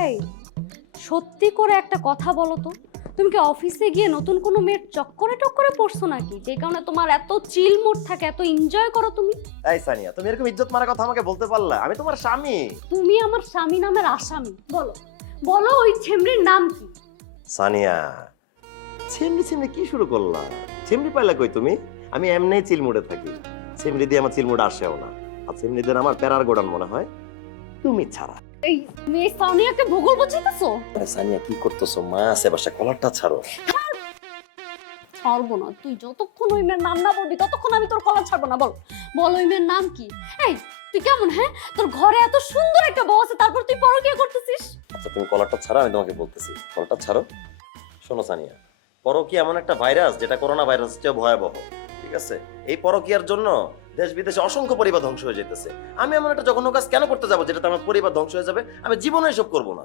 এই সত্যি করে একটা কথা বলো তো, তুমি কি অফিসে গিয়ে নতুন কোনো মেয়ের চক্করে টক্করে পড়ছো নাকি, যে কারণে তোমার এত চিল মুড থাকে, এত এনজয় করো তুমি? এই সানিয়া, তুমি এরকম ইজ্জত মারা কথা আমাকে বলতে পারলা? আমি তোমার স্বামী। তুমি আমার স্বামী নামের আসামি। বলো বলো, ওই ছেমড়ির নাম কি? সানিয়া, ছেমড়ি ছেমড়ি কি শুরু করলা? ছেমড়ি পাইলা কই তুমি? আমি এমনিই চিলমুড়ে থাকি, ছেমড়ি দিয়ে আমার চিলমুড়ে আসেও না। আর ছেমড়ি দিয়ে আমার প্যারার গোডান মনে হয় তুমি ছাড়া। এই মেয়ে সানিয়াকে ভূগোল বুঝাইতেছো? সানিয়া কি করতেছো? মা আছে বাসা, কলারটা ছাড়ো। ছাড়বো না, তুই যতক্ষণ ওই মেয়ের নাম না বলবি ততক্ষণ আমি তোর কলার ছাড়বো না। বল বল, ওই মেয়ের নাম কি? এই তুই কেমন, হ্যাঁ? তোর ঘরে এত সুন্দর একটা বউ আছে, তারপর তুই পরকীয়া করতেছিস? আচ্ছা তুমি কলারটা ছাড়ো, আমি তোমাকে বলতেছি কলারটা ছাড়ো। শোনো সানিয়া, পরকীয়া এমন একটা ভাইরাস যেটা করোনা ভাইরাস চেয়ে ভয়াবহ। ঠিক আছে, এই পরকীয়ার জন্য দেশ বিদেশে অসংখ্য পরিবার ধ্বংস হয়ে যেতেছে। আমি এমন একটা জঘন্য কাজ কেন করতে যাবো যেটাতে আমার পরিবার ধ্বংস হয়ে যাবে? আমি জীবনে এসব করবো না।